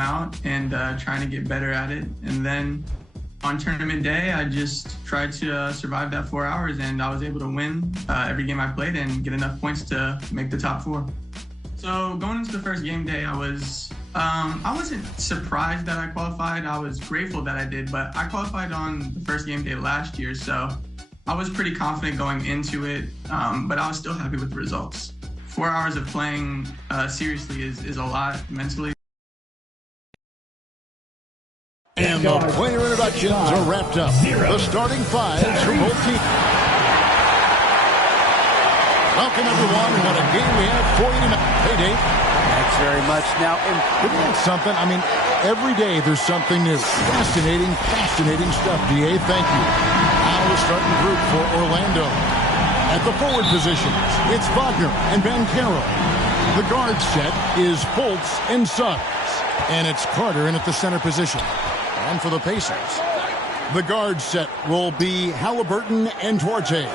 game out and trying to get better at it. And then on tournament day, I just tried to survive that 4 hours, and I was able to win every game I played and get enough points to make the top 4. So going into the first game day, I wasn't surprised that I qualified. I was grateful that I did, but I qualified on the first game day last year, so I was pretty confident going into it, but I was still happy with the results. 4 hours of playing seriously is a lot mentally. And the player introductions are wrapped up. The starting 5s for both teams. Welcome, everyone. What a game we have for you tonight. Hey, Dave. Thanks very much. Now, isn't that something? I mean, every day there's something new. Fascinating stuff, DA. Thank you. Now the starting group for Orlando. At the forward positions, it's Wagner and Bancaro. The guard set is Fultz and Suggs. And it's Carter in at the center position. And for the Pacers, the guard set will be Halliburton and Duarte.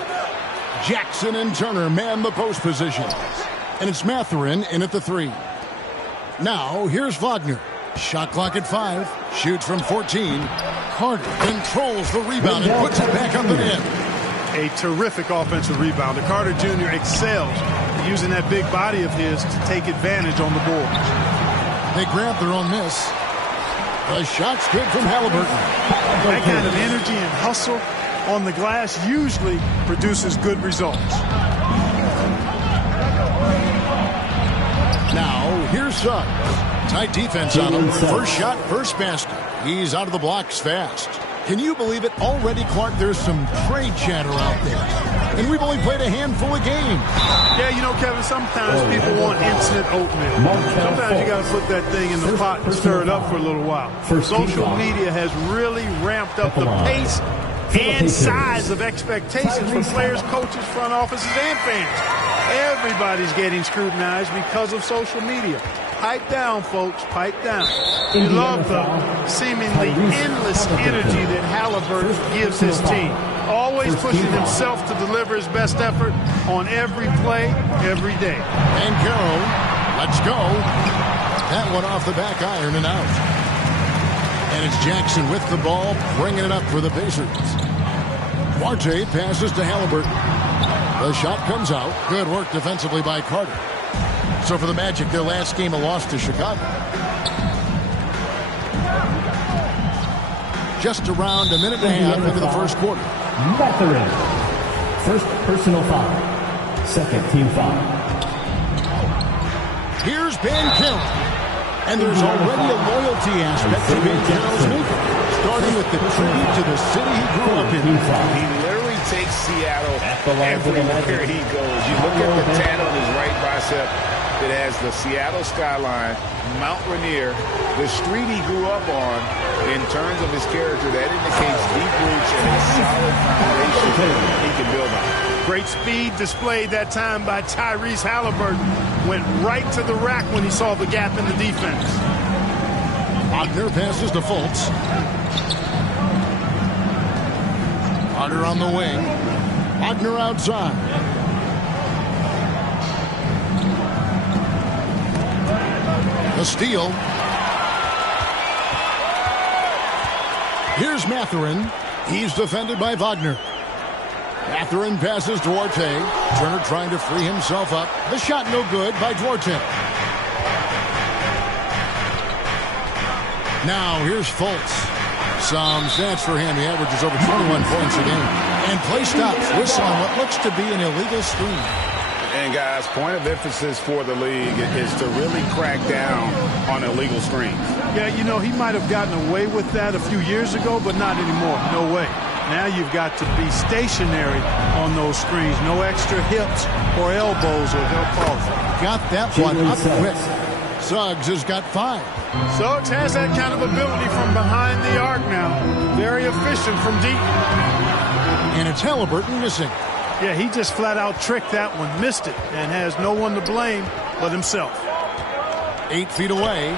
Jackson and Turner man the post positions. And it's Mathurin in at the 3. Now, here's Wagner. Shot clock at 5. Shoots from 14. Carter controls the rebound and puts it back up and in. A terrific offensive rebounder. Carter Jr. excels using that big body of his to take advantage on the boards. They grab their own miss. The shot's good from Halliburton. That kind of energy and hustle on the glass usually produces good results. Now, here's Suggs. Tight defense on him. First shot, first basket. He's out of the blocks fast. Can you believe it? Already, Clark, there's some trade chatter out there. And we've only played a handful of games. Yeah, you know, Kevin, sometimes people want instant oatmeal. Sometimes you got to put that thing in the pot and stir it up for a little while. Social media has really ramped up the pace and size of expectations for players, coaches, front offices, and fans. Everybody's getting scrutinized because of social media. Pipe down, folks. Pipe down. You love the seemingly endless energy that Halliburton gives his team. Always pushing himself to deliver his best effort on every play, every day. And Carroll, let's go. That one off the back iron and out. And it's Jackson with the ball, bringing it up for the Pacers. Duarte passes to Halliburton. The shot comes out. Good work defensively by Carter. So for the Magic, their last game, a loss to Chicago. Just around a minute and a half into the first quarter. Mathurin. First personal foul. Second team foul. Here's Bancaro. And there's already a loyalty aspect to Bancaro's making. Starting with the tribute to the city he grew up in. He literally takes Seattle everywhere he goes. You look at the tat on his right bicep. It has the Seattle skyline, Mount Rainier, the street he grew up on. In terms of his character, that indicates deep roots and a solid foundation he can build on. Great speed displayed that time by Tyrese Halliburton. Went right to the rack when he saw the gap in the defense. Wagner passes to Fultz. Carter on the wing. Wagner outside. The steal. Here's Mathurin. He's defended by Wagner. Mathurin passes Duarte. Turner trying to free himself up. The shot no good by Duarte. Now here's Fultz. Some stats for him. He averages over 21 points a game. And play stops. Whistle on what looks to be an illegal screen. And, guys, point of emphasis for the league is to really crack down on illegal screens. Yeah, you know, he might have gotten away with that a few years ago, but not anymore. No way. Now you've got to be stationary on those screens. No extra hips or elbows or they'll call it. Got that one up quick. Suggs has got 5. Suggs has that kind of ability from behind the arc now. Very efficient from deep. And it's Halliburton missing. Yeah, he just flat out tricked that one, missed it, and has no one to blame but himself. 8 feet away.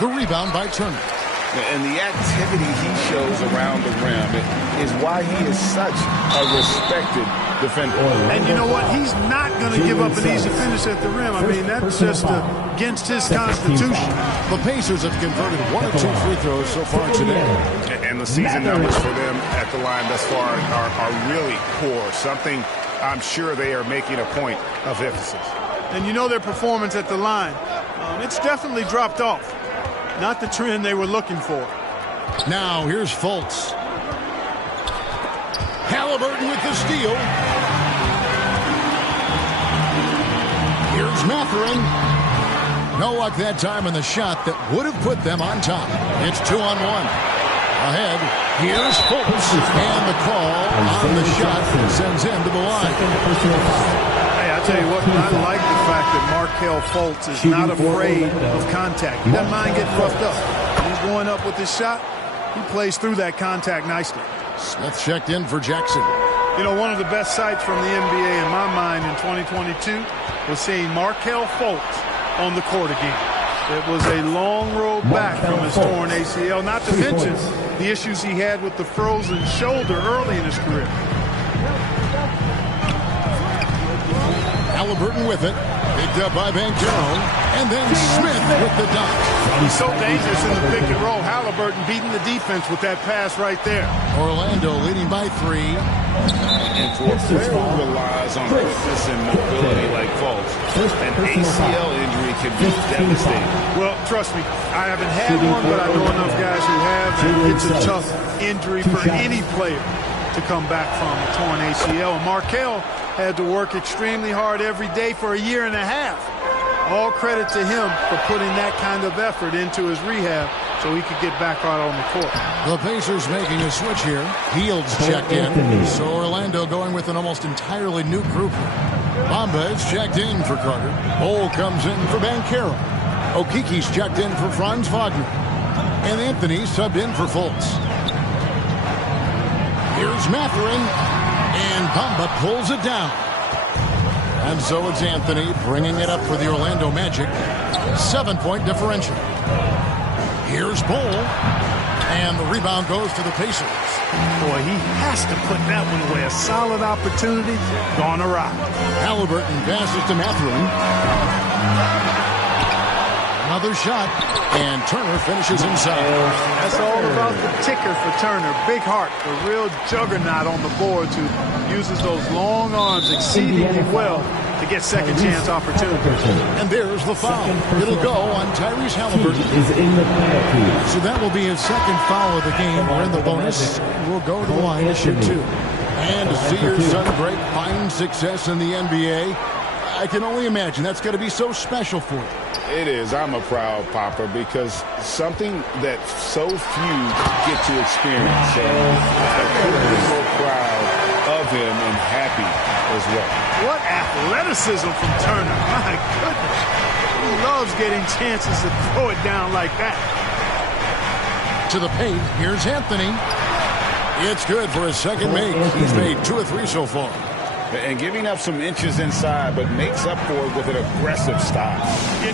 The rebound by Turner. And the activity he shows around the rim is why he is such a respected defender. And you know what? He's not going to give up an easy finish at the rim. I mean, that's just against his constitution. The Pacers have converted 1 of 2 free throws so far today. And the season numbers for them at the line thus far are really poor. Something I'm sure they are making a point of emphasis. And you know their performance at the line. It's definitely dropped off. Not the trend they were looking for. Now here's Fultz. Halliburton with the steal. Here's Mathurin. No luck that time in the shot that would have put them on top. It's 2-on-1. Ahead, here's Fultz. And the call on the shot sends him to the line. Hey, I tell you what, I like the fact that Markelle Fultz is not afraid of contact. He doesn't mind getting roughed up. When he's going up with his shot, he plays through that contact nicely. Smith checked in for Jackson. You know, one of the best sights from the NBA in my mind in 2022 was seeing Markelle Fultz on the court again. It was a long road back from his torn ACL, not to mention the issues he had with the frozen shoulder early in his career. Halliburton with it. Picked up by Banchero. And then Smith with the dunk. He's so dangerous in the pick and roll. Halliburton beating the defense with that pass right there. Orlando leading by 3. And for a player who relies on quickness and mobility like Fultz, an ACL injury can be devastating. Well, trust me, I haven't had one, but I know enough guys who have. And it's a tough injury for any player to come back from a torn ACL. And Markelle had to work extremely hard every day for a year and a half. All credit to him for putting that kind of effort into his rehab so he could get back out on the court. The Pacers making a switch here. Fields checked in. So Orlando going with an almost entirely new group. Bamba is checked in for Carter. Bol comes in for Banchero. Okiki's checked in for Franz Wagner. And Anthony subbed in for Fultz. Here's Mathurin. And Bamba pulls it down. And so it's Anthony bringing it up for the Orlando Magic. 7-point differential. Here's Bol. And the rebound goes to the Pacers. Boy, he has to put that one away. A solid opportunity gone awry. Halliburton passes to Mathurin. Another shot. And Turner finishes inside. That's all about the ticker for Turner. Big heart, a real juggernaut on the boards who uses those long arms exceedingly well to get second chance opportunities. And there's the foul. It'll go on Tyrese Halliburton. So that will be his second foul of the game. We're in the bonus. We'll go to the line to shoot 2. And to see your son break fine success in the NBA, I can only imagine that's going to be so special for you. It is. I'm a proud papa because something that so few get to experience. So I couldn't be so proud of him and happy as well. What athleticism from Turner. My goodness. He loves getting chances to throw it down like that. To the paint. Here's Anthony. It's good for his second make. He's made 2 of 3 so far. And giving up some inches inside, but makes up for it with an aggressive style.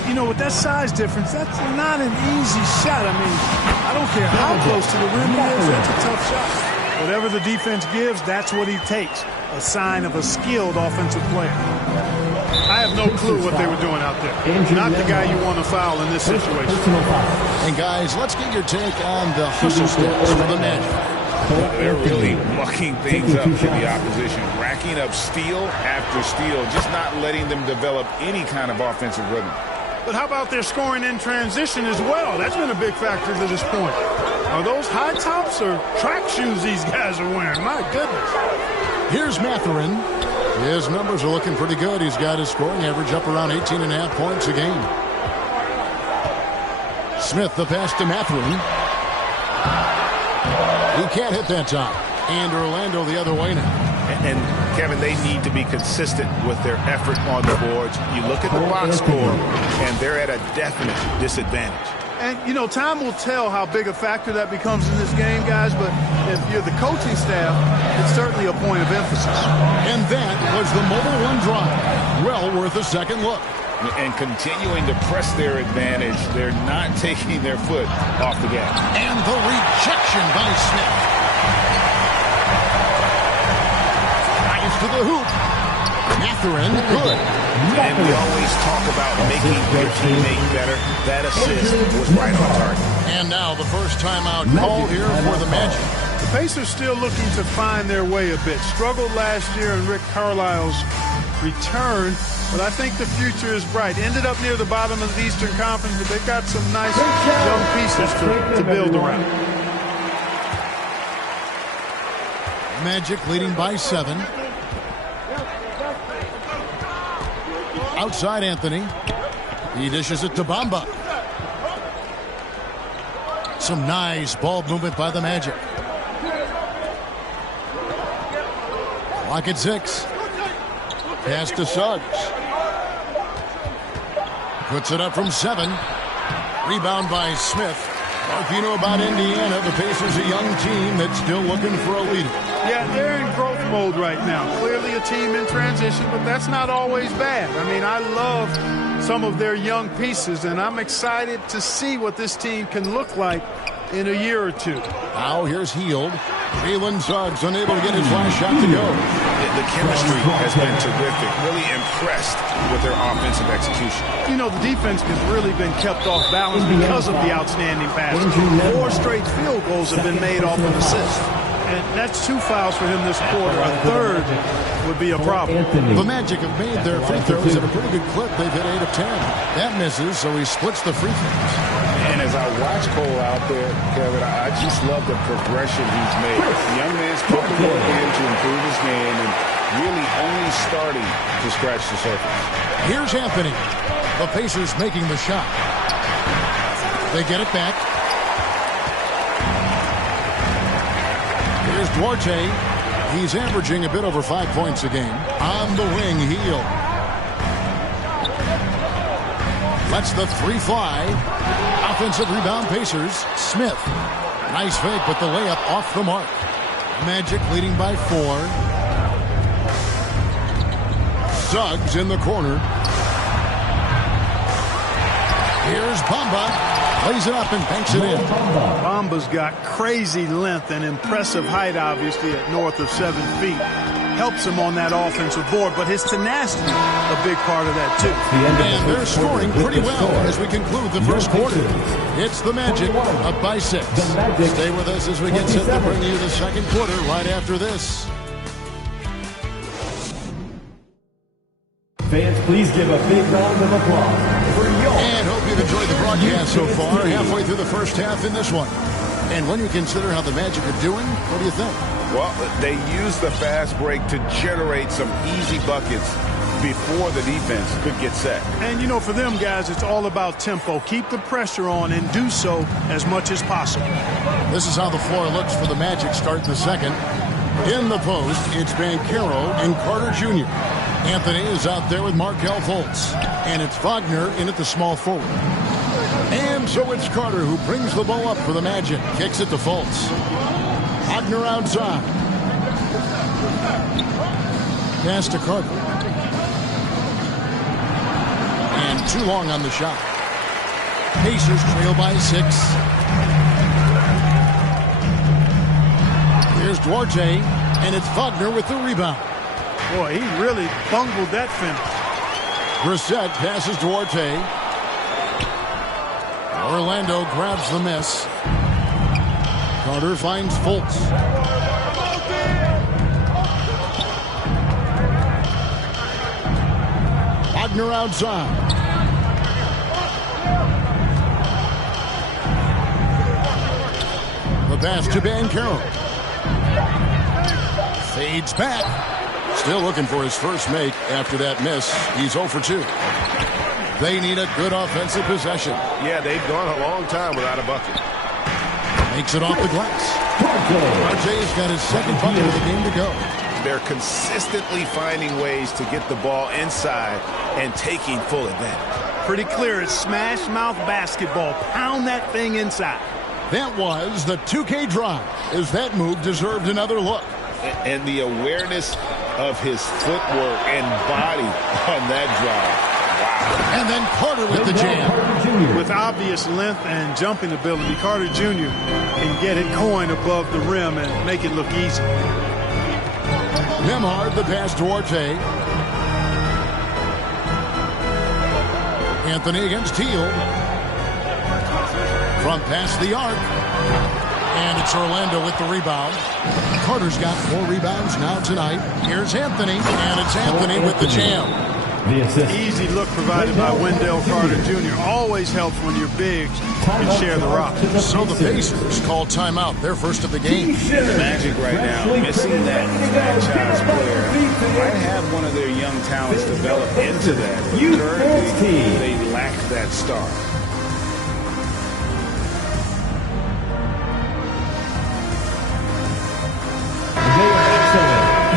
You know, with that size difference, that's not an easy shot. I mean, I don't care how close to the rim he is, that's a tough shot. Whatever the defense gives, that's what he takes. A sign of a skilled offensive player. I have no clue what they were doing out there. Not the guy you want to foul in this situation. And guys, let's get your take on the hustle stats for the Magic. They're really mucking things up for the opposition, racking up steal after steal, just not letting them develop any kind of offensive rhythm. But how about their scoring in transition as well? That's been a big factor to this point. Are those high tops or track shoes these guys are wearing? My goodness. Here's Mathurin. His numbers are looking pretty good. He's got his scoring average up around 18.5 points a game. Smith the pass to Mathurin. He can't hit that time. And Orlando the other way now. And Kevin, they need to be consistent with their effort on the boards. You look at the box score, and they're at a definite disadvantage. And, you know, time will tell how big a factor that becomes in this game, guys, but if you're the coaching staff, it's certainly a point of emphasis. And that was the mobile one drive. Well worth a second look. And continuing to press their advantage, they're not taking their foot off the gas. And the rejection by Smith. 5 to the hoop. Mathurin, good. And we always talk about making your teammate better. That assist was right on target. And now the first timeout call here for the Magic. The Pacers still looking to find their way a bit. Struggled last year in Rick Carlisle's return, but I think the future is bright. Ended up near the bottom of the Eastern Conference, but they've got some nice young pieces to build around. Magic leading by 7. Outside Anthony. He dishes it to Bamba. Some nice ball movement by the Magic. Clock at 6. Pass to Suggs. Puts it up from 7. Rebound by Smith. If you know about Indiana, the Pacers a young team that's still looking for a leader. Yeah, they're in growth mode right now. Clearly a team in transition, but that's not always bad. I mean, I love some of their young pieces, and I'm excited to see what this team can look like in a year or two. Now here's Hield. Jalen Suggs unable to get his last shot to go. The chemistry has been terrific. Really impressed with their offensive execution. You know, the defense has really been kept off balance because of the outstanding passes. 4 straight field goals have been made off of assists. And that's 2 fouls for him this quarter. A third would be a problem. The Magic have made their free throws at a pretty good clip. They've hit 8 of 10. That misses, so he splits the free throws. And as I watch Cole out there, Kevin, I just love the progression he's made. The young man's put the work in to improve his game and really only starting to scratch the surface. Here's Anthony. The Pacers making the shot. They get it back. Here's Duarte. He's averaging a bit over 5 points a game. On the wing, Hield. Lets the 3 fly. Offensive rebound, Pacers. Smith. Nice fake, but the layup off the mark. Magic leading by 4. Suggs in the corner. Here's Bamba. Plays it up and banks it in. Bamba's got crazy length and impressive height, obviously, at north of 7 feet. Helps him on that offensive board, but his tenacity, a big part of that, too. And they're scoring pretty well as we conclude the first quarter. It's the Magic up by 6. Stay with us as we get set to bring you the second quarter right after this. Fans, please give a big round of applause for your... And hope you've enjoyed the broadcast so far. Halfway through the first half in this one. And when you consider how the Magic are doing, what do you think? Well, they use the fast break to generate some easy buckets before the defense could get set. And, you know, for them guys, it's all about tempo. Keep the pressure on and do so as much as possible. This is how the floor looks for the Magic start the second. In the post, it's Banchero and Carter Jr. Anthony is out there with Markelle Fultz. And it's Wagner in at the small forward. And so it's Carter who brings the ball up for the Magic. Kicks it to Fultz. Wagner outside. Pass to Carter. And too long on the shot. Pacers trail by 6. Here's Duarte. And it's Wagner with the rebound. Boy, he really bungled that finish. Brissett passes Duarte. Orlando grabs the miss. Carter finds Fultz. Wagner outside. The pass to Banchero. Fades back. Still looking for his first make after that miss. He's 0 for 2. They need a good offensive possession. Yeah, they've gone a long time without a bucket. Makes it off the glass. RJ's got his second bucket of the game to go. They're consistently finding ways to get the ball inside and taking full advantage. Pretty clear. It's smash mouth basketball. Pound that thing inside. That was the 2K drive. As that move deserved another look. And the awareness of his footwork and body on that drive. Wow. And then Carter with the jam. With obvious length and jumping ability, Carter Jr. can get it going above the rim and make it look easy. Nemhard, the pass to Arte. Anthony against Teal. Front past the arc. And it's Orlando with the rebound. Carter's got 4 rebounds now tonight. Here's Anthony, and it's Anthony with the jam. Easy look provided by Wendell Carter Jr. Always helps when your bigs can share the rock. So the Pacers call timeout. They're first of the game. Magic right now, missing that franchise player. Might have one of their young talents develop into that. But currently, they lack that star.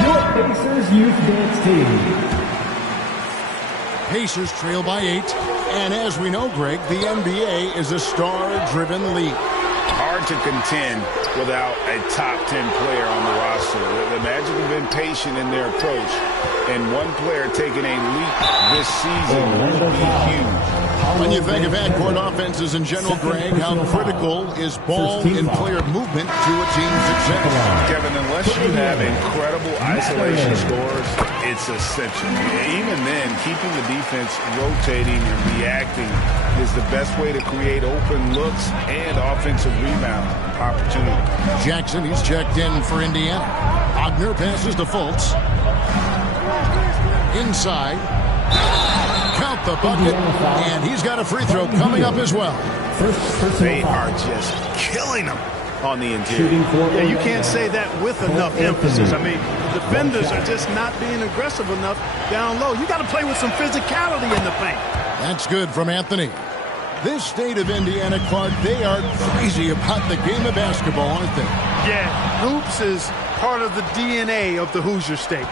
Your Pacers Youth Dance Team. Pacers trail by 8. And as we know, Greg, the NBA is a star-driven league. Hard to contend without a top 10 player on the roster. The Magic have been patient in their approach, and one player taking a leap this season will be huge. When you think of backcourt offenses in general, Greg, how critical is ball and player movement to a team's success? Kevin, unless you have incredible isolation scores, it's essential. Even then, keeping the defense rotating and reacting is the best way to create open looks and offensive rebound opportunity. Jackson, he's checked in for Indiana. Wagner passes to Fultz. Inside. Count the bucket. And he's got a free throw coming up as well. They are just killing them on the interior. Yeah, you can't say that with enough emphasis. I mean, defenders are just not being aggressive enough down low. You got to play with some physicality in the paint. That's good from Anthony. This state of Indiana, Clark, they are crazy about the game of basketball, aren't they? Yeah, hoops is part of the DNA of the Hoosier State.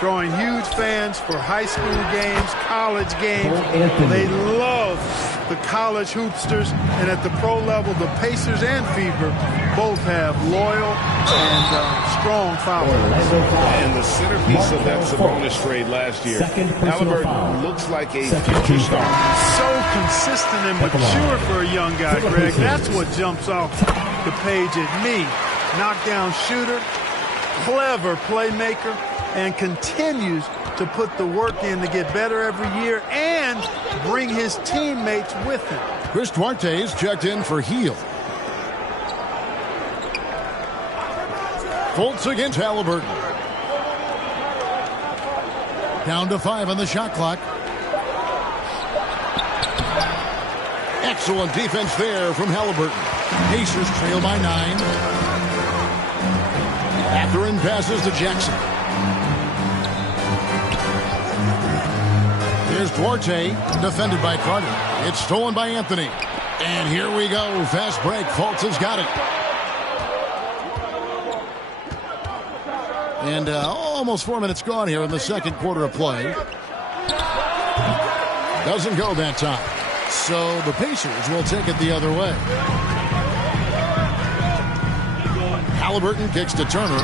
Drawing huge fans for high school games, college games. They love the college hoopsters. And at the pro level, the Pacers and Fever both have loyal and strong followers. And the centerpiece of that Sabonis trade last year, Halliburton looks like a future star. So consistent and mature for a young guy, Greg. That's what jumps off the page at me. Knockdown shooter, clever playmaker, and continues to put the work in to get better every year and bring his teammates with him. Chris Duarte's checked in for Heel. Fultz against Halliburton. Down to 5 on the shot clock. Excellent defense there from Halliburton. Pacers trail by 9. Mathurin passes to Jackson. Here's Duarte, defended by Carter. It's stolen by Anthony. And here we go. Fast break. Fultz has got it. And almost 4 minutes gone here in the second quarter of play. Doesn't go that time. So the Pacers will take it the other way. Halliburton kicks to Turner.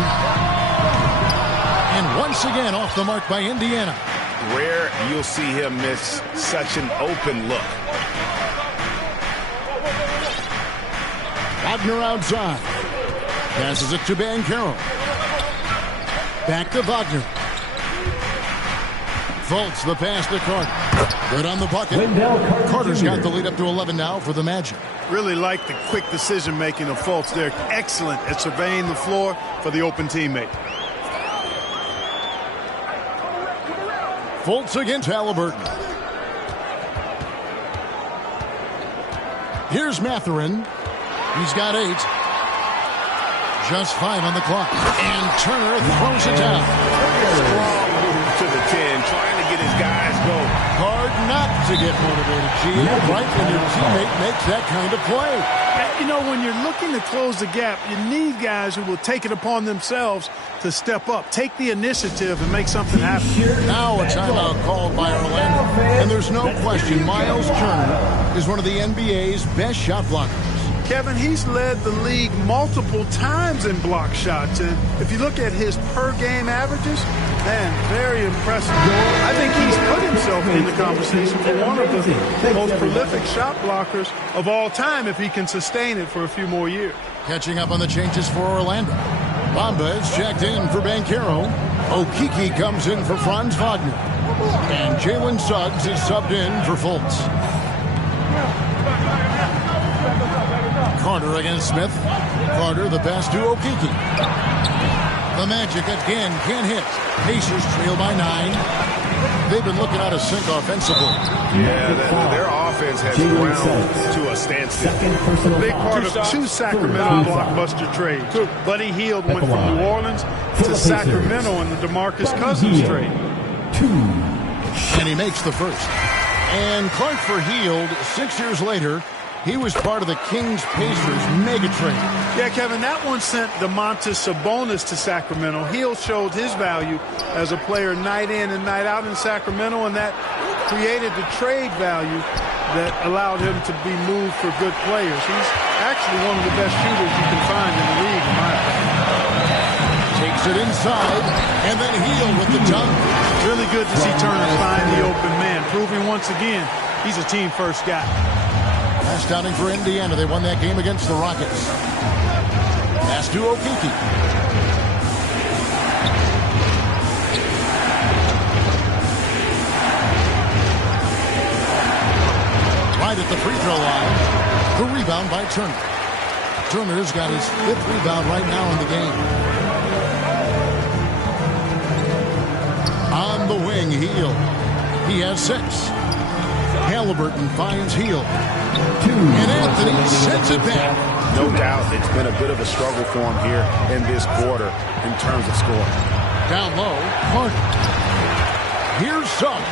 And once again off the mark by Indiana. Rare you'll see him miss such an open look. Wagner outside. Passes it to Banchero. Back to Wagner. Fultz the pass to Carter. Good on the bucket. Carter's got the lead up to 11 now for the Magic. Really like the quick decision-making of Fultz. They're excellent at surveying the floor for the open teammate. Fultz against Halliburton. Here's Mathurin. He's got 8. Just 5 on the clock. And Turner throws it down. Strong move to the 10, trying to get his guys going. Hard not to get motivated, Gene. Right when your teammate makes that kind of play. You know, when you're looking to close the gap, you need guys who will take it upon themselves to step up, take the initiative, and make something happen. Now a timeout called by Orlando. And there's no question Miles Turner is one of the NBA's best shot blockers. Kevin, he's led the league multiple times in block shots. And if you look at his per-game averages, man, very impressive. I think he's put himself in the conversation for one of the most prolific shot blockers of all time if he can sustain it for a few more years. Catching up on the changes for Orlando. Bamba is checked in for Banchero. Okeke comes in for Franz Wagner. And Jalen Suggs is subbed in for Fultz. Carter against Smith. Carter, the pass to Okeke. The Magic again can't hit. Pacers trail by 9. They've been looking out of sync offensively. Yeah, their offense has ground to a standstill. A big part of 2 Sacramento blockbuster trades. Buddy Hield went from New Orleans to Sacramento in the DeMarcus Cousins trade. 2. And he makes the first. And Clark for Hield, 6 years later, he was part of the Kings-Pacers mega trade. Yeah, Kevin, that one sent Domantas Sabonis to Sacramento. Hield showed his value as a player night in and night out in Sacramento, and that created the trade value that allowed him to be moved for good players. He's actually one of the best shooters you can find in the league, in my opinion. Takes it inside, and then Hield with the dunk. Really good to see Turner find the open man, proving once again he's a team-first guy. Last outing for Indiana. They won that game against the Rockets. Pass to Okeke. Right at the free throw line. The rebound by Turner. Turner's got his 5th rebound right now in the game. On the wing, Hield. He has 6. Halliburton finds Hield. 2. And Anthony sends it back. No doubt it's been a bit of a struggle for him here in this quarter in terms of scoring. Down low, Carter. Here's Suggs.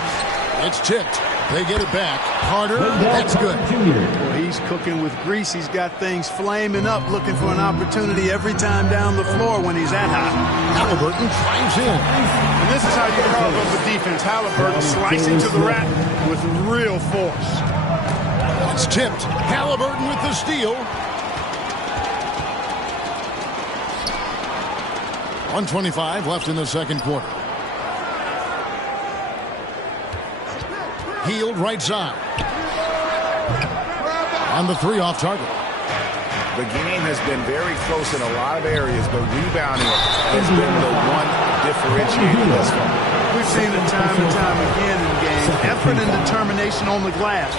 It's tipped. They get it back. Carter, that's good. Well, he's cooking with grease. He's got things flaming up, looking for an opportunity every time down the floor when he's that hot. Halliburton drives in. And this is how you carve up a defense. Halliburton slicing to the rack with real force. It's tipped. Halliburton with the steal. 1:25 left in the second quarter. Hield right side. On the 3 off target. The game has been very close in a lot of areas, but rebounding has been the one differentiator thus far. We've seen it time and time again in games. Effort and determination on the glass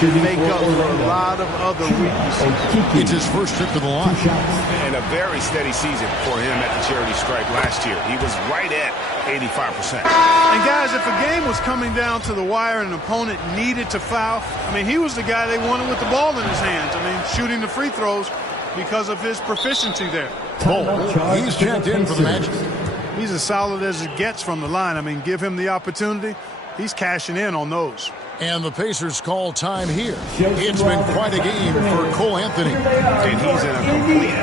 should make up for a lot of other weaknesses. It's his first trip to the line. And a very steady season for him at the charity stripe last year. He was right at 85%. And guys, if a game was coming down to the wire and an opponent needed to foul, I mean, he was the guy they wanted with the ball in his hands. I mean, shooting the free throws because of his proficiency there. He's checked in for the Magic. He's as solid as it gets from the line. I mean, give him the opportunity. He's cashing in on those. And the Pacers call time here. It's been quite a game for Cole Anthony. And he's in a complete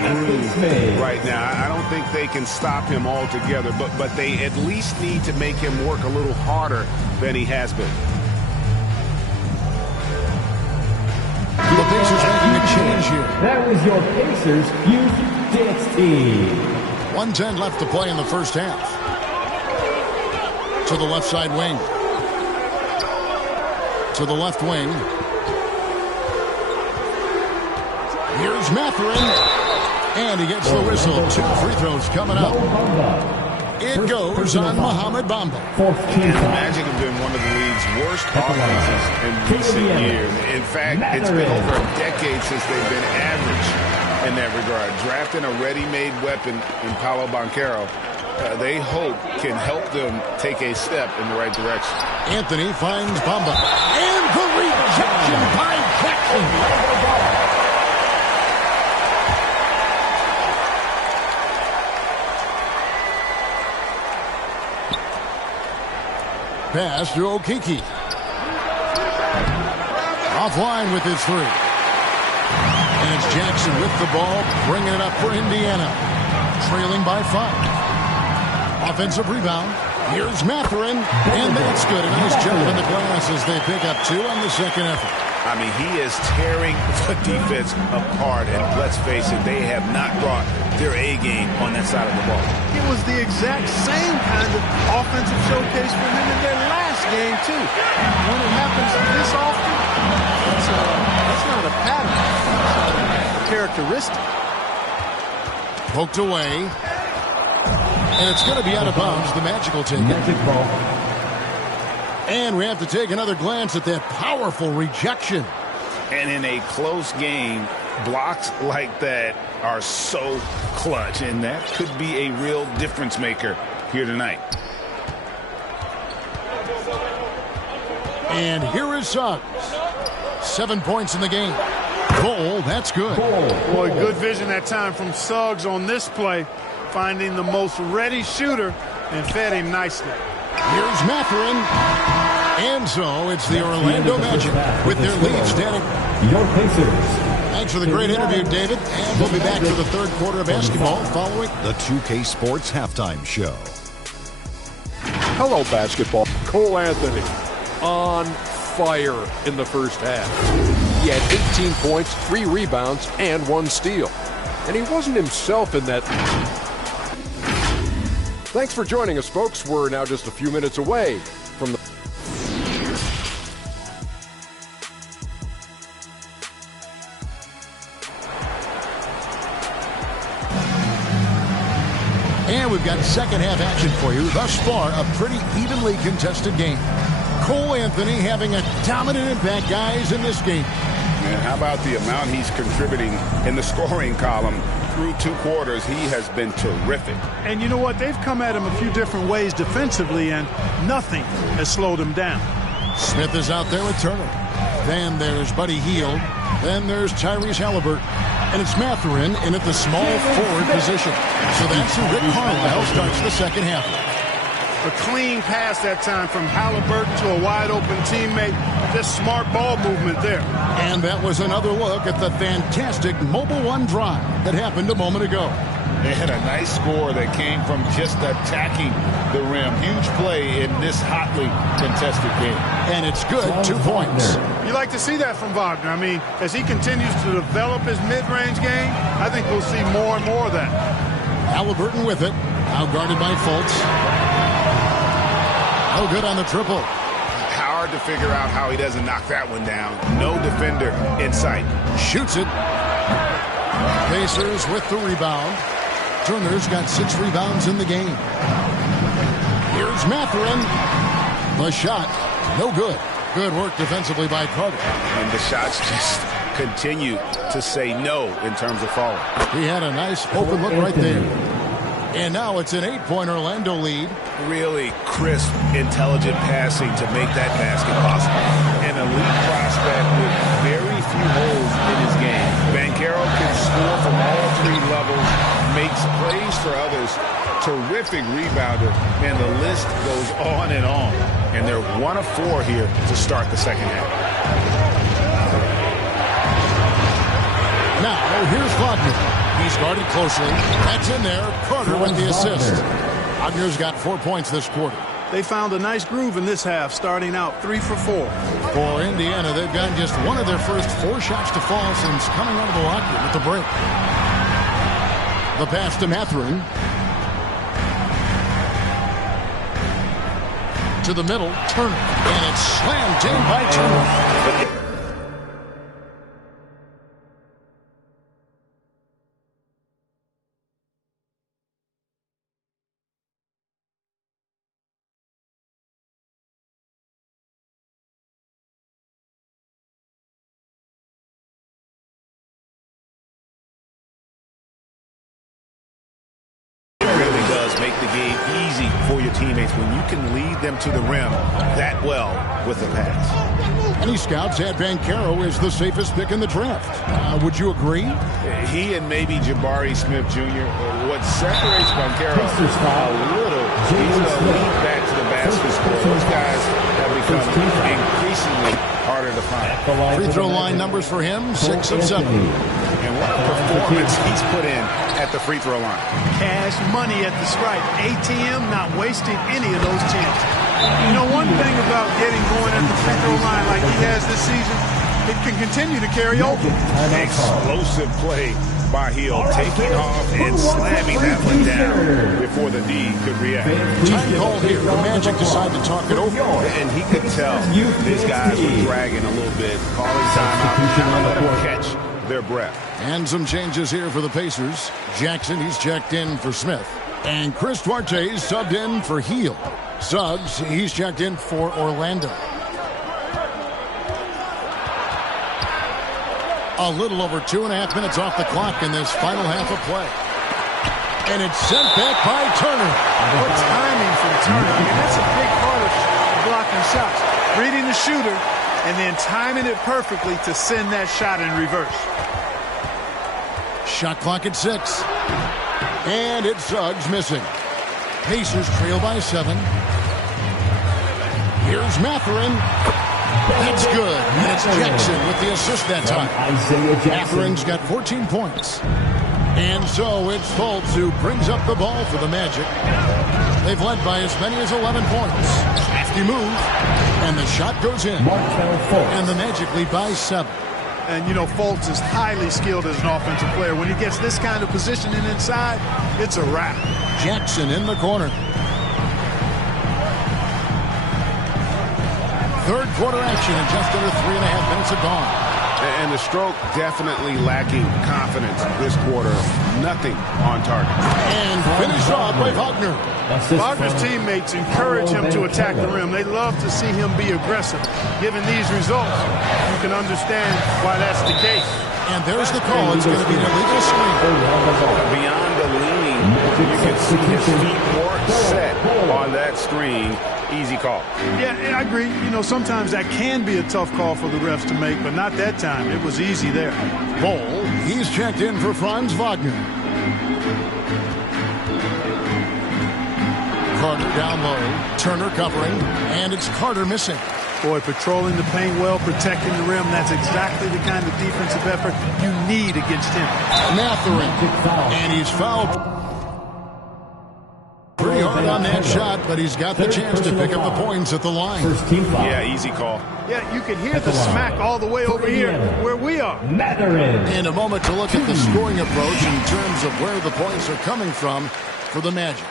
groove right now. I don't think they can stop him altogether, but they at least need to make him work a little harder than he has been. The Pacers making a change here. That was your Pacers Youth Dance Team. 1:10 left to play in the first half. To the left side wing. To the left wing. Here's Mathurin. And he gets the whistle. 2 free throws coming up. It goes on Mohamed Bamba. And the Magic have been one of the league's worst offenses in recent years. In fact, it's been over a decade since they've been average in that regard. Drafting a ready-made weapon in Paolo Banchero, they hope can help them take a step in the right direction. Anthony finds Bamba. And the rejection by Jackson. Pass to Okeke. Offline with his 3. And it's Jackson with the ball, bringing it up for Indiana. Trailing by 5. Offensive rebound. Here's Mathurin, and that's good. A nice jump in the glass as they pick up 2 on the second effort. I mean, he is tearing the defense apart, and let's face it, they have not brought their A game on that side of the ball. It was the exact same kind of offensive showcase for him in their last game, too. When it happens this often, that's not a pattern. It's a characteristic. Poked away. And it's going to be out of bounds. The Magic will take it. Magic ball. And we have to take another glance at that powerful rejection. And in a close game, blocks like that are so clutch, and that could be a real difference maker here tonight. And here is Suggs. 7 points in the game. Goal, that's good. Boy, good vision that time from Suggs on this play, finding the most ready shooter and fed him nicely. Here's Mathurin. And so it's the Orlando Magic with their lead standing. Your Pacers. Thanks for the great interview, David. And we'll be back for the third quarter of basketball following the 2K Sports Halftime Show. Hello, basketball. Cole Anthony on fire in the first half. He had 18 points, 3 rebounds, and 1 steal. And he wasn't himself in that. Thanks for joining us, folks. We're now just a few minutes away from the... And we've got second half action for you. Thus far, a pretty evenly contested game. Cole Anthony having a dominant impact, guys, in this game. And how about the amount he's contributing in the scoring column through 2 quarters? He has been terrific. And you know what? They've come at him a few different ways defensively, and nothing has slowed him down. Smith is out there with Turner. Then there's Buddy Hield. Then there's Tyrese Halliburton. And it's Mathurin in at the small forward position. So that's who Rick Carlisle starts the second half with. A clean pass that time from Halliburton to a wide-open teammate. Just smart ball movement there. And that was another look at the fantastic Mobile One drive that happened a moment ago. They had a nice score that came from just attacking the rim. Huge play in this hotly contested game. And it's good, 2 points. You like to see that from Wagner. I mean, as he continues to develop his mid-range game, I think we'll see more and more of that. Halliburton with it. Now guarded by Fultz. No good on the triple. Hard to figure out how he doesn't knock that one down. No defender in sight. Shoots it. Pacers with the rebound. Turner's got 6 rebounds in the game. Here's Mathurin. The shot, no good. Good work defensively by Carter. And the shots just continue to say no in terms of falling. He had a nice open look right there. And now it's an 8-point Orlando lead. Really crisp, intelligent passing to make that basket possible. An elite prospect with very few holes in his game. Banchero can score from all 3 levels, makes plays for others, terrific rebounder, and the list goes on and on. And they're 1 of 4 here to start the second half. Now, here's Wagner. He's guarded closely. That's in there. Carter with the assist. Wagner's got 4 points this quarter. They found a nice groove in this half, starting out 3 for 4. For Indiana, they've gotten just one of their first 4 shots to fall since coming out of the locker with the break. The pass to Mathurin. To the middle, Turner. And it's slammed in by Turner. Make the game easy for your teammates when you can lead them to the rim that well with a pass. Many scouts had Banchero as the safest pick in the draft. Would you agree? He and maybe Jabari Smith Jr. What separates Banchero a little, he's going to lead back to the basket score. Those guys have become increasingly harder to find. Free throw line numbers for him, 6 of 7. And what a performance he's put in at the free throw line. Cash money at the stripe. ATM not wasting any of those chances. You know, one thing about getting going at the free throw line like he has this season, it can continue to carry over. Explosive play by Hield, taking off and slamming that one down before the D could react. Time called here. The Magic decide to talk it over. And he could tell these guys were dragging a little bit, calling timeout, let them catch their breath. And some changes here for the Pacers. Jackson, he's checked in for Smith. And Chris Duarte subbed in for Heel. Suggs, he's checked in for Orlando. A little over 2.5 minutes off the clock in this final half of play. And it's sent back by Turner. What timing from Turner. I mean, that's a big part of blocking shots. Reading the shooter and then timing it perfectly to send that shot in reverse. Shot clock at 6. And it's Suggs missing. Pacers trail by 7. Here's Mathurin. That's good. And it's Jackson with the assist that time. Mathurin's got 14 points. And so it's Fultz who brings up the ball for the Magic. They've led by as many as 11 points. Hefty move. And the shot goes in. And the Magic lead by 7. And, you know, Fultz is highly skilled as an offensive player. When he gets this kind of positioning inside, it's a wrap. Jackson in the corner. Third quarter action in just under 3.5 minutes have gone. And the stroke definitely lacking confidence this quarter. Nothing on target. And finished off by Wagner. Wagner's teammates encourage him to attack the rim. They love to see him be aggressive. Given these results, you can understand why that's the case. And there's the call. It's going to be an illegal screen. Beyond the leaning, you can see his feet more set on that screen. Easy call. Yeah, I agree. You know, sometimes that can be a tough call for the refs to make, but not that time. It was easy there. Ball, he's checked in for Franz Wagner. Carter down low. Turner covering. And it's Carter missing. Boy, patrolling the paint well, protecting the rim. That's exactly the kind of defensive effort you need against him. Mathurin. And he's fouled. Pretty hard on that shot, but he's got the chance to pick up the points at the line. Yeah, easy call. Yeah, you can hear the smack all the way over here where we are. In a moment to look at the scoring approach in terms of where the points are coming from for the Magic.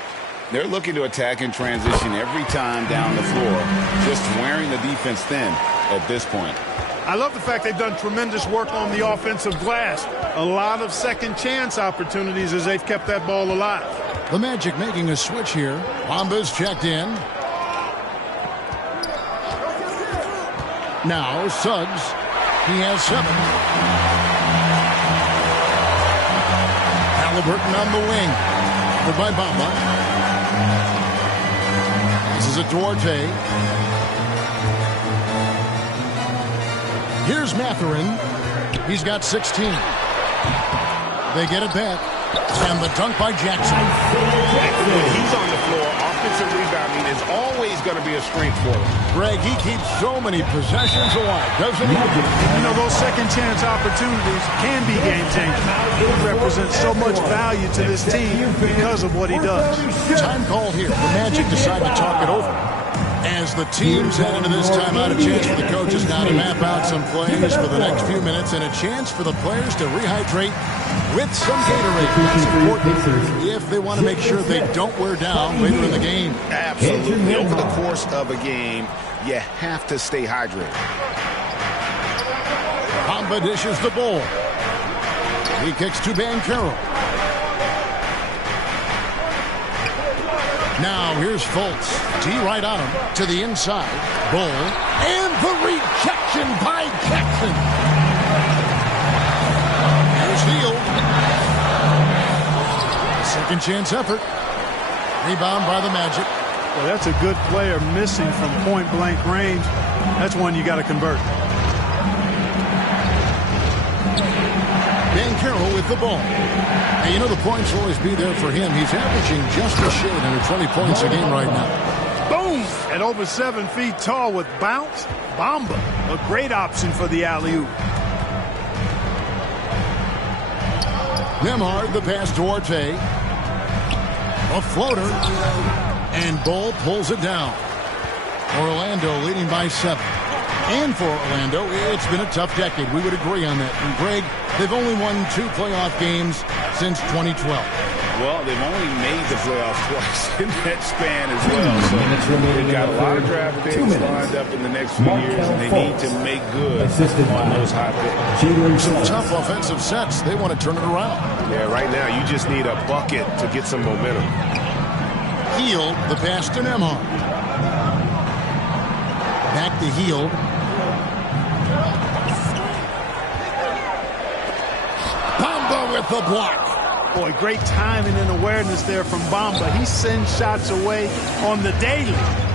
They're looking to attack in transition every time down the floor, just wearing the defense thin at this point. I love the fact they've done tremendous work on the offensive glass. A lot of second chance opportunities as they've kept that ball alive. The Magic making a switch here. Bamba's checked in. Now Suggs. He has 7. Halliburton on the wing. Covered by Bamba. This is a Duarte. Here's Mathurin. He's got 16. They get it back. And the dunk by Jackson. When he's on the floor, offensive rebounding is always going to be a strength for him. Greg, he keeps so many possessions alive, doesn't he? You know, those second chance opportunities can be game changers. It represents so much value to this team because of what he does. Time call here. The Magic decide to talk it over. As the teams head into this timeout, a chance for the coaches now to map out some plays for the next few minutes and a chance for the players to rehydrate with some Gatorade. That's important if they want to make sure they don't wear down later in the game. Absolutely. Over the course of a game, you have to stay hydrated. Bamba dishes the ball. He kicks to Banchero. Now here's Fultz. D right on him to the inside. Bull. And the rejection by Jackson. Here's Hield. Second chance effort. Rebound by the Magic. Well, that's a good player missing from point-blank range. That's one you got to convert. Banchero with the ball. And you know the points will always be there for him. He's averaging just a shade under 20 points a game right now. Boom! At over 7 feet tall with bounce, Bamba. A great option for the alley-oop. Nembhard, the pass to Duarte. A floater. And Bull pulls it down. Orlando leading by 7. And for Orlando, it's been a tough decade. We would agree on that. And Greg, they've only won 2 playoff games since 2012. Well, they've only made the playoffs twice in that span as well. So they've got a lot of draft picks lined up in the next few years, and they need to make good on those high picks. Some tough offensive sets. They want to turn it around. Yeah, right now you just need a bucket to get some momentum. Hield. The pass to Nembhard. Back to Hield. Bamba with the block. Boy, great timing and awareness there from Bamba. He sends shots away on the daily.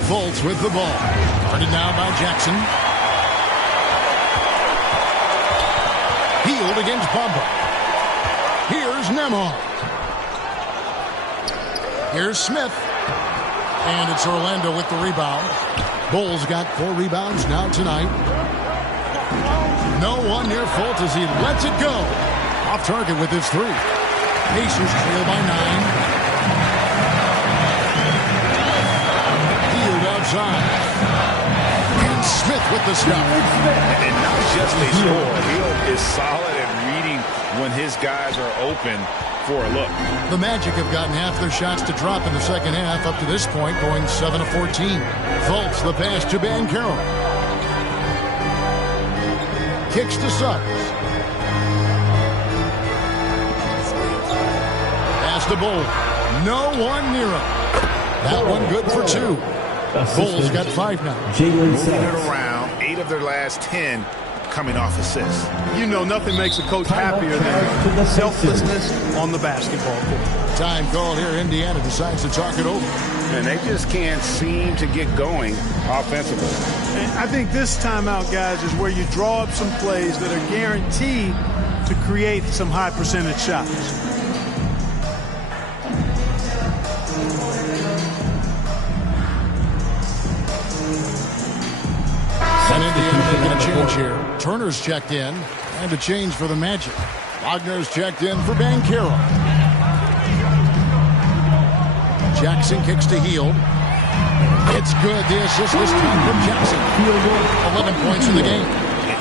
Fultz with the ball. Guarded now by Jackson. Hield against Bamba. Here's Nembhard. Here's Smith. And it's Orlando with the rebound. Bulls got 4 rebounds now tonight. No one near Fultz as he lets it go. Off target with his 3. Pacers trail by 9. Hield outside. And Smith with the stop. And not just a score. Hield is solid at reading when his guys are open for a look. The Magic have gotten half their shots to drop in the second half up to this point, going 7 of 14. Fultz the pass to Banchero. Kicks to Suggs. Pass to Bull. No one near him. That one good for 2. Bulls got 5 now. Moving it around, 8 of their last 10 coming off assists. You know nothing makes a coach happier than selflessness on the basketball court. Time called here. Indiana decides to talk it over. And they just can't seem to get going offensively. And I think this timeout, guys, is where you draw up some plays that are guaranteed to create some high percentage shots. And Indiana making a change here. Turner's checked in, and a change for the Magic. Wagner's checked in for Banchero. Jackson kicks to Hield. It's good. The assist this time from Jackson. 11 points in the game.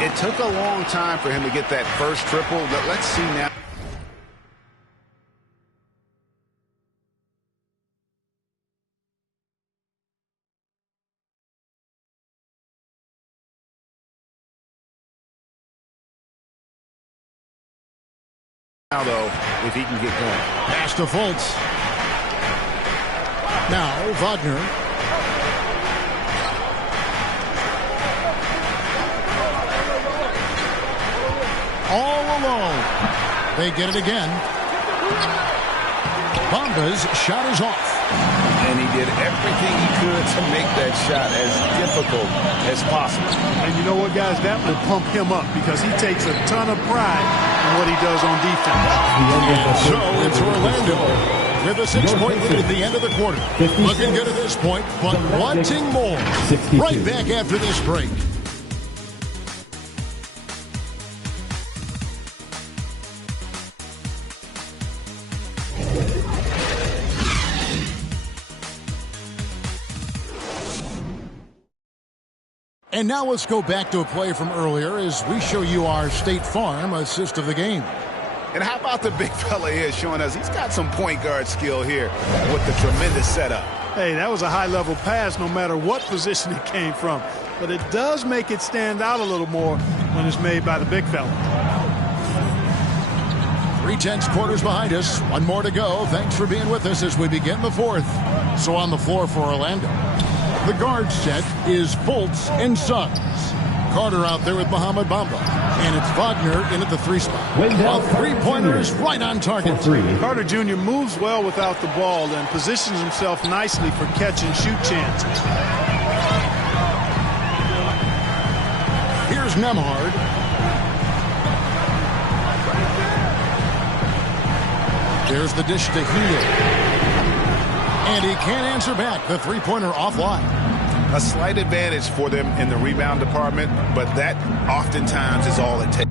It took a long time for him to get that first triple. Let's see now. Though, if he can get going. Pass to Fultz. Now Wagner. All alone. They get it again. Bamba's shot is off. And he did everything he could to make that shot as difficult as possible. And you know what, guys? That will pump him up because he takes a ton of pride in what he does on defense. So it's Orlando with a 6-point lead at the end of the quarter. Looking good at this point, but wanting more. Right back after this break. And now let's go back to a play from earlier as we show you our State Farm assist of the game. And how about the big fella here showing us he's got some point guard skill here with the tremendous setup. Hey, that was a high-level pass no matter what position it came from. But it does make it stand out a little more when it's made by the big fella. 3/10 quarters behind us. One more to go. Thanks for being with us as we begin the 4th. So on the floor for Orlando. The guard set is Fultz and Suggs. Carter out there with Mohamed Bamba. And it's Wagner in at the 3 spot. A 3-pointer is right on target. Carter Jr. moves well without the ball and positions himself nicely for catch and shoot chances. Here's Nembhard. There's the dish to Hield. And he can't answer back. The 3-pointer offline. A slight advantage for them in the rebound department, but that oftentimes is all it takes.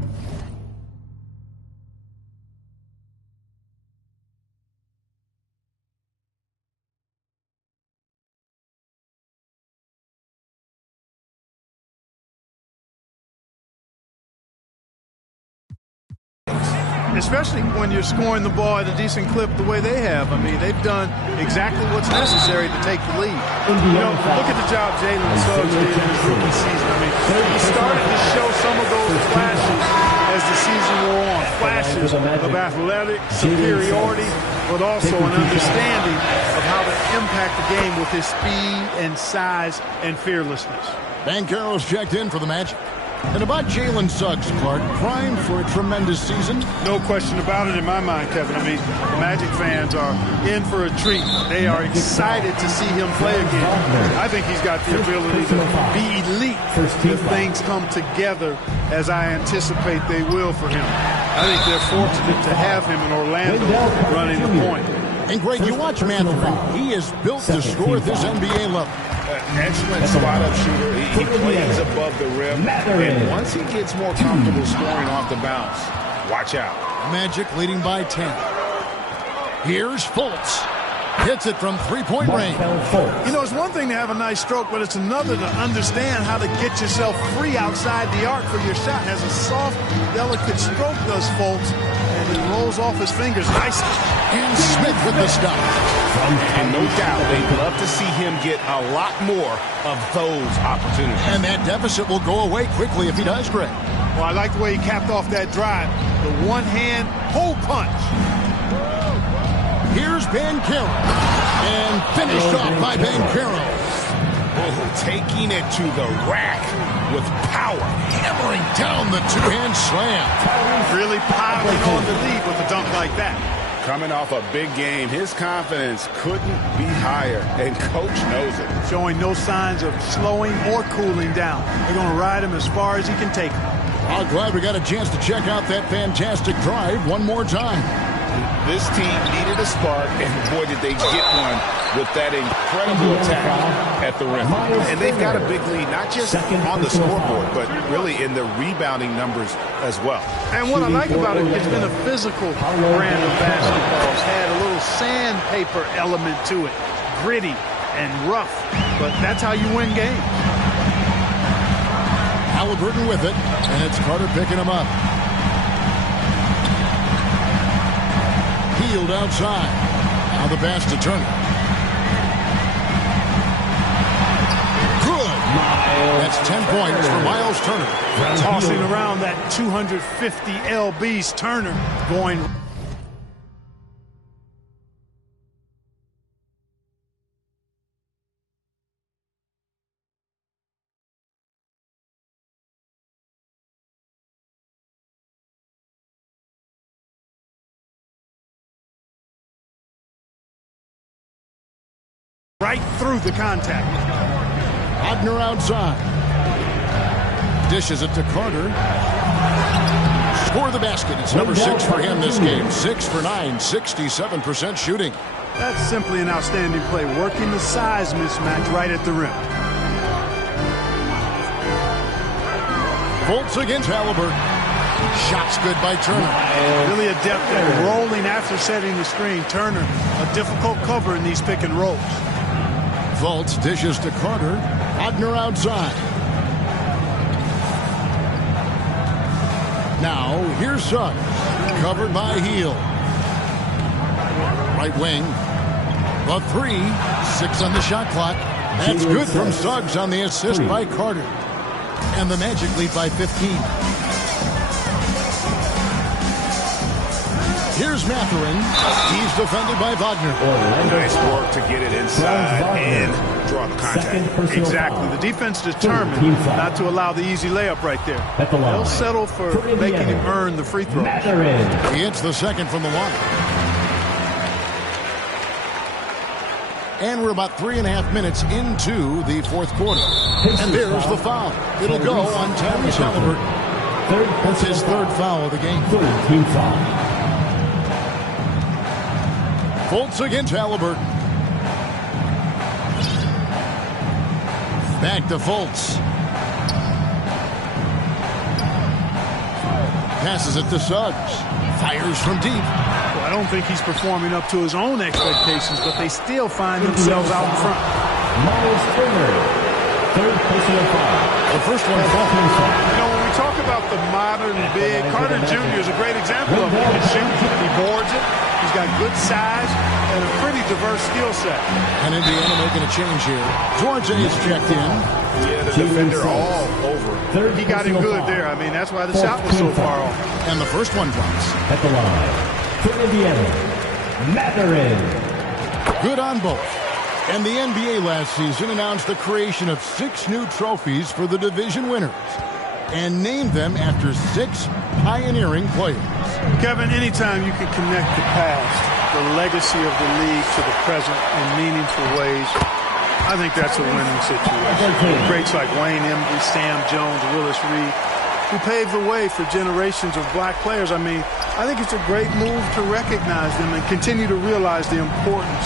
Especially when you're scoring the ball at a decent clip the way they have. I mean, they've done exactly what's necessary to take the lead. You know, look at the job Jalen Suggs did in his rookie season. I mean, he started to show some of those flashes as the season wore on. Flashes of athletic superiority, but also an understanding of how to impact the game with his speed and size and fearlessness. Banchero's checked in for the Magic. And about Jalen Suggs, Clark, primed for a tremendous season. No question about it in my mind, Kevin. I mean, the Magic fans are in for a treat. They are excited to see him play again. I think he's got the ability to be elite if things come together as I anticipate they will for him. I think they're fortunate to have him in Orlando running the point. And Greg, you watch Mathurin. He is built to score at this NBA level. Excellent spot-up shooter. He plays above the rim. And once he gets more comfortable scoring off the bounce, watch out. Magic leading by 10. Here's Fultz. Hits it from three-point range. You know, it's one thing to have a nice stroke, but it's another to understand how to get yourself free outside the arc for your shot. Has a soft, delicate stroke, does Fultz, and it rolls off his fingers nicely. And Smith with the stop. And no doubt, they'd love to see him get a lot more of those opportunities. And that deficit will go away quickly if he does, Greg. Well, I like the way he capped off that drive. The one-hand hole punch. Here's Banchero. And finished off by Banchero. Taking it to the rack with power. Hammering down the two-hand slam. Really piling on the lead with a dunk like that. Coming off a big game, his confidence couldn't be higher, and Coach knows it. Showing no signs of slowing or cooling down. They're going to ride him as far as he can take him. I'm glad we got a chance to check out that fantastic drive one more time. This team needed a spark, and boy, did they get one with that incredible attack at the rim. And they've got a big lead, not just on the scoreboard, but really in the rebounding numbers as well. And what I like about it, it's been a physical brand of basketball. It's had a little sandpaper element to it, gritty and rough, but that's how you win games. Halliburton with it, and it's Carter picking him up. Healed outside. Now the pass to Turner. Good. That's 10 points for Miles Turner. Tossing around that 250 lbs. Turner going. Right through the contact. Wagner outside. Dishes it to Carter. Score the basket. It's number 6 for him this game. 6 for 9, 67% shooting. That's simply an outstanding play. Working the size mismatch right at the rim. Fultz against Halliburton. Shots good by Turner. Really adept at rolling after setting the screen. Turner, a difficult cover in these pick and rolls. Fultz dishes to Carter. Wagner outside. Now, here's Suggs. Covered by Hield. Right wing. The 3. 6 on the shot clock. That's good from Suggs on the assist by Carter. And the Magic lead by 15. Here's Mathurin. He's defended by Wagner. Nice work to get it inside and draw the contact. Exactly. The defense determined not to allow the easy layup right there. They'll settle for making him earn the free throw. He hits the second from the line. And we're about 3.5 minutes into the fourth quarter. And there's the foul. It'll go on Tyrese Halliburton. That's his third foul of the game. Team foul. Fultz against Halliburton. Back to Fultz. Passes it to Suggs. Fires from deep. Well, I don't think he's performing up to his own expectations, but they still find themselves out in front. Miles Turner, third personal foul. The first one. You know, when we talk about the modern big, Carter Jr. is a great example of it. He can shoot, he boards it, he's got good size, and a pretty diverse skill set. And Indiana making a change here. Georgia is checked in. Yeah, the defender all over. He got him good there. I mean, that's why the shot was so far off. And the first one drops. At the line, for Indiana, Mathurin. Good on both. And the NBA last season announced the creation of 6 new trophies for the division winners and named them after 6 pioneering players. Kevin, anytime you can connect the past, the legacy of the league to the present in meaningful ways, I think that's a winning situation. Greats like Wayne Embry, Sam Jones, Willis Reed, who paved the way for generations of black players. I mean, I think it's a great move to recognize them and continue to realize the importance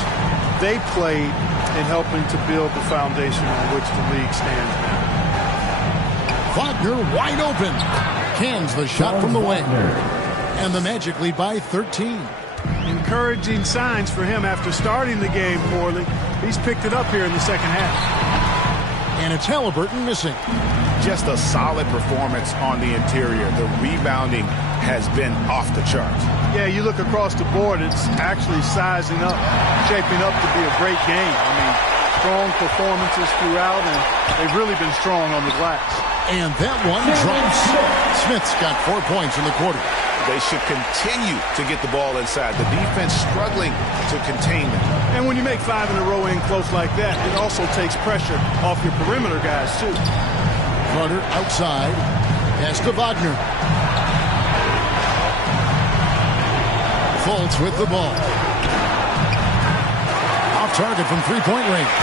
they played in helping to build the foundation on which the league stands now. Wagner wide open. Cans the shot from the wing. And the Magic lead by 13. Encouraging signs for him after starting the game poorly. He's picked it up here in the second half. And it's Halliburton missing. Just a solid performance on the interior. The rebounding has been off the charts. Yeah, you look across the board, it's actually sizing up, shaping up to be a great game. I mean, strong performances throughout, and they've really been strong on the glass. And that one drops. Smith's got 4 points in the quarter. They should continue to get the ball inside. The defense struggling to contain them. And when you make 5 in a row in close like that, it also takes pressure off your perimeter guys, too. Carter outside. Pass to Wagner. Fultz with the ball. Off target from three-point range.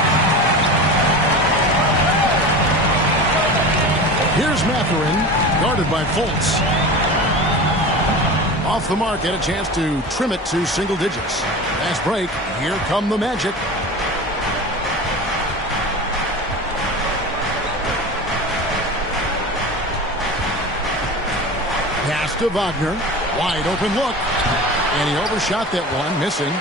Here's Mathurin, guarded by Fultz. Off the mark, had a chance to trim it to single digits. Fast break. Here come the Magic. Pass to Wagner. Wide open look. And he overshot that one, missing.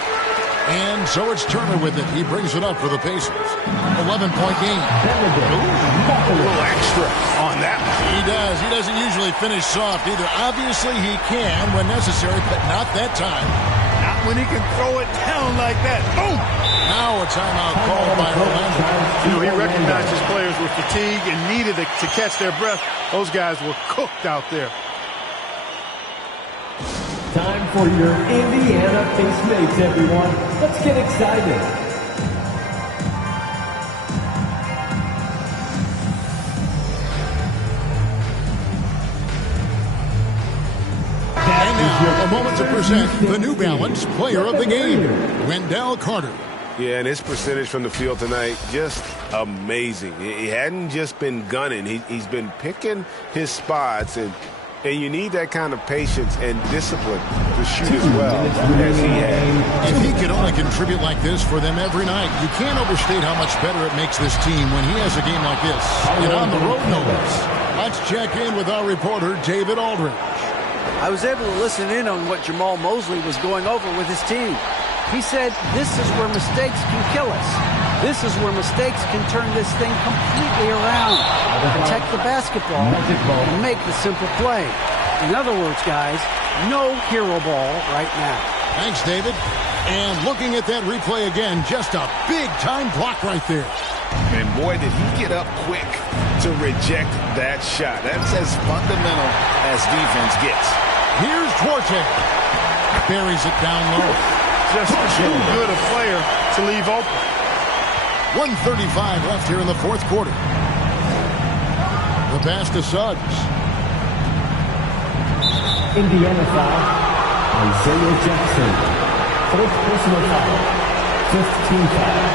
And so it's Turner with it. He brings it up for the Pacers. 11-point game. A little extra on that one. He does. He doesn't usually finish soft either. Obviously, he can when necessary, but not that time. Not when he can throw it down like that. Boom! Now a timeout called by Orlando. You know, he recognized his players were fatigued and needed to catch their breath. Those guys were cooked out there. Time for your Indiana Pacemates, everyone. Let's get excited. And now, a moment to present the New Balance Player of the Game, Wendell Carter. Yeah, and his percentage from the field tonight, just amazing. He hadn't just been gunning. He's been picking his spots, and you need that kind of patience and discipline to shoot as well as he has. If he could only contribute like this for them every night, you can't overstate how much better it makes this team when he has a game like this. And on the road, no less. Let's check in with our reporter, David Aldridge. I was able to listen in on what Jamal Mosley was going over with his team. He said, this is where mistakes can kill us. This is where mistakes can turn this thing completely around. Protect the basketball and make the simple play. In other words, guys, no hero ball right now. Thanks, David. And looking at that replay again, just a big-time block right there. And boy, did he get up quick to reject that shot. That's as fundamental as defense gets. Here's Duarte. Buries it down low. Just too good a player to leave open. 1:35 left here in the fourth quarter. The pass to Suggs. Indiana foul. Isaiah Jackson. Fourth personal foul. Fifth team foul.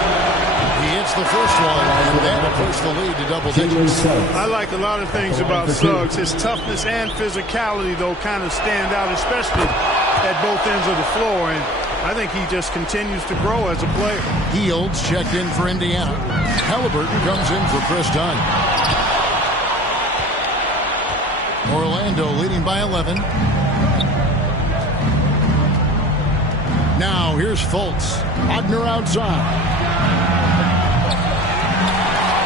He hits the first one, and that puts the lead to double digits. I like a lot of things about Suggs. His toughness and physicality, though, kind of stand out, especially at both ends of the floor. And I think he just continues to grow as a player. Fields checked in for Indiana. Halliburton comes in for Chris Dunn. Orlando leading by 11. Now here's Fultz. Wagner outside.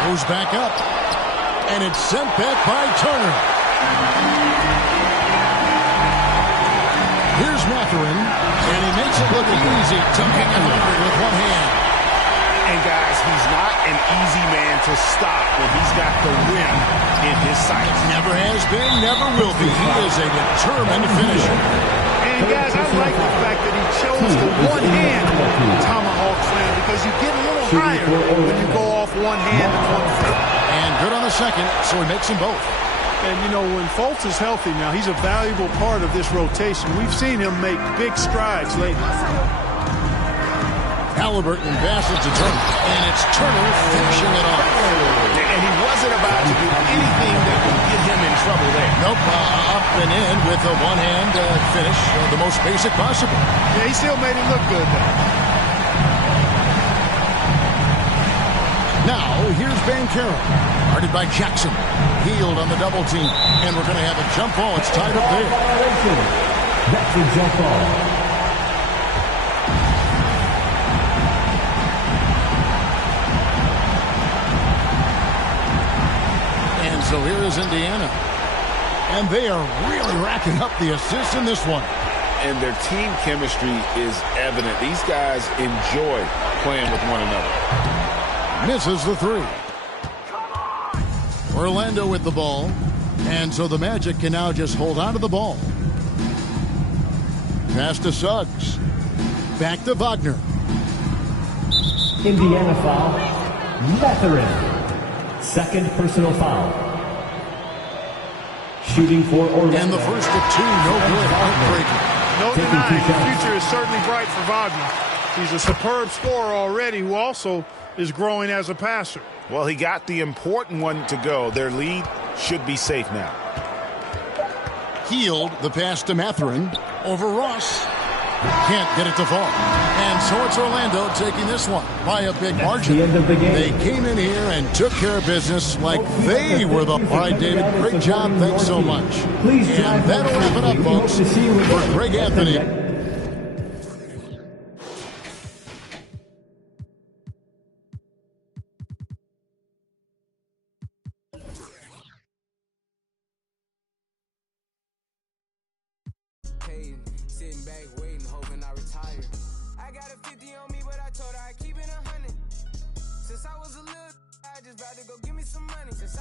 Goes back up. And it's sent back by Turner. Here's Mathurin. And he makes it look look easy, tucking it hard with one hand. And guys, he's not an easy man to stop when he's got the win in his sights. Never has been, never will be. He is a determined finisher. And guys, I like the fact that he chose the one-hand tomahawk slam because you get a little higher when you go off one hand and one foot. And good on the second, so he makes them both. And, you know, when Fultz is healthy now, he's a valuable part of this rotation. We've seen him make big strides lately. Halliburton passes to Turner, and it's Turner finishing it off. And he wasn't about to do anything that would get him in trouble there. Nope, up and in with a one-hand finish, the most basic possible. Yeah, he still made it look good, though. Now, here's Banchero, guarded by Jackson. Healed on the double team, and we're going to have a jump ball. It's tied up there. That's a jump ball. And so here is Indiana. And they are really racking up the assists in this one. And their team chemistry is evident. These guys enjoy playing with one another. Misses the three. Orlando with the ball. And so the Magic can now just hold on to the ball. Pass to Suggs. Back to Wagner. Indiana foul. Mathurin. Second personal foul. Shooting for Orlando. And the first of two, no good. Heartbreaking. No denying, the future is certainly bright for Wagner. He's a superb scorer already who also is growing as a passer. Well, he got the important one to go. Their lead should be safe now. Healed, the pass to Mathurin over Ross. Can't get it to fall. And so it's Orlando taking this one by a big margin. The end of the game. They came in here and took care of business like they were the... All right, David, great job. Thanks so much. Please and that'll wrap it up, folks, for Greg Anthony. Sitting back waiting, hoping I retire. I got a 50 on me, but I told her I keep it 100. Since I was a little, I just about to go give me some money. Since